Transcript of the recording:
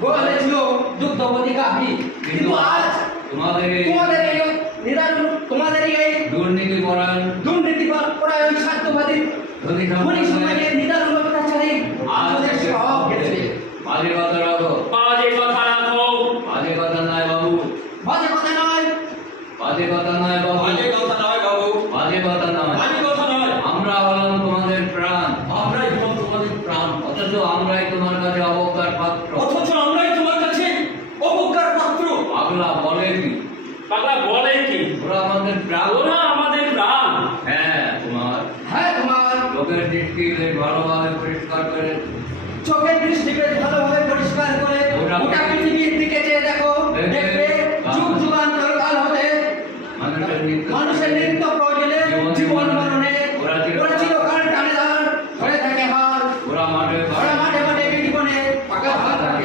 গোয়ালে ছিল দুগ্ধবতী গাভী, কিন্তু আজ তোমাদের এই তোমাদের এই দুর্নীতিপরায়ণ স্বার্থবাদী ধনী সমাজের নিদারুণ অত্যাচারে আমাদের সব গেছে। বাজে কথা রাখো, বাজে কথা রাখো, বাজে কথা নয় বাবু, বাজে কথা নয়, বাজে কথা নয় বাবু, বাজে কথা নয় বাবু, বাজে কথা নয়, বাজে কথা নয়। আমরা হলাম তোমাদের প্রাণ, আমরাই তোমাদের প্রাণ, অথচ আমরাই তোমার কাছে অবজ্ঞার পাত্র। অথচ আমরাই তোমার কাছে অবজ্ঞার পাত্র। পাগলা বলে কি? পাগলা বলে কি? ওরা আমাদের প্রাণ। ওরা আমাদের প্রাণ। হ্যাঁ তোমার হ্যাঁ তোমার লোকের দৃষ্টি বেশ ভালোভাবে